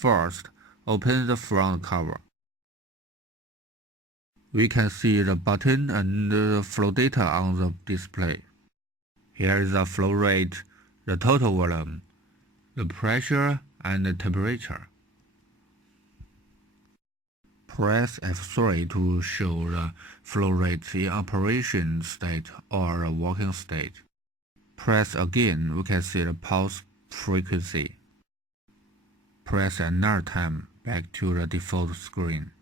First, open the front cover. We can see the button and the flow data on the display. Here is the flow rate, the total volume, the pressure, and the temperature. Press F3 to show the flow rate in operation state or the working state. Press again, we can see the pulse frequency. Press another time back to the default screen.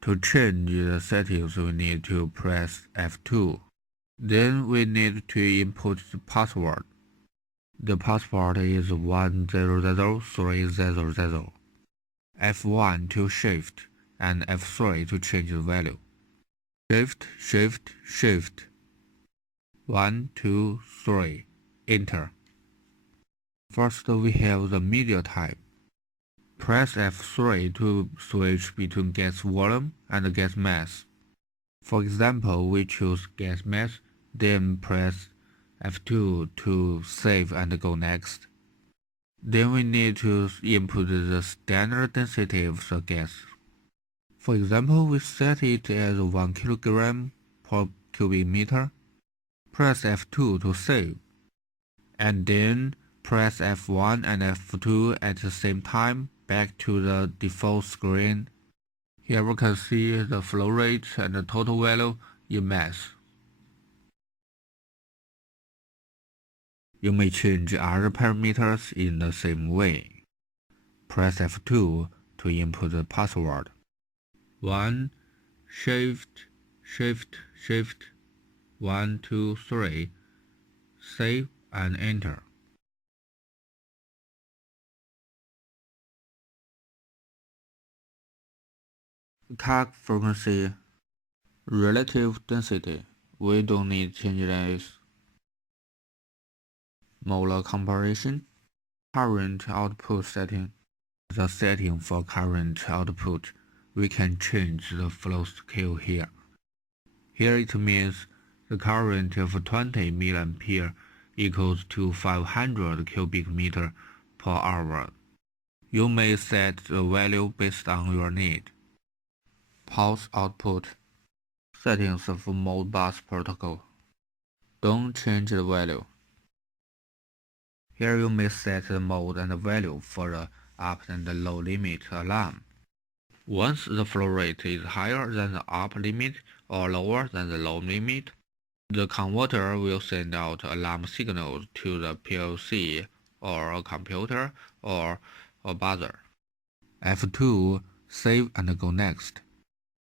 To change the settings, we need to press F2. Then we need to input the password. The password is 100300. F1 to shift and F3 to change the value. Shift, shift, shift. 1, 2, 3. Enter. First we have the media type. Press F3 to switch between gas volume and gas mass. For example, we choose gas mass, then press F2 to save and go next. Then we need to input the standard density of the gas. For example, we set it as 1 kg per cubic meter. Press F2 to save, and then press F1 and F2 at the same time back to the default screen. Here we can see the flow rate and the total value in mass. You may change other parameters in the same way. Press F2 to input the password. 1, shift, shift, shift, 1, 2, 3, save and enter. Cut frequency, relative density, we don't need to change this. Molar comparison, current output setting. The setting for current output, we can change the flow scale here. Here it means the current of 20 mA equals to 500 cubic meter per hour. You may set the value based on your need. Pulse output, settings for Modbus protocol. Don't change the value. Here you may set the mode and the value for the up and the low limit alarm. Once the flow rate is higher than the up limit or lower than the low limit, the converter will send out alarm signals to the PLC or a computer or a buzzer. F2, save and go next.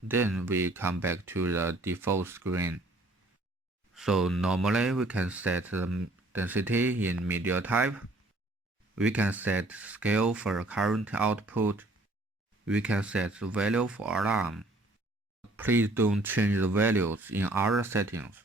Then we come back to the default screen. So normally we can set the density in media type. We can set scale for current output. We can set the value for alarm. Please don't change the values in other settings.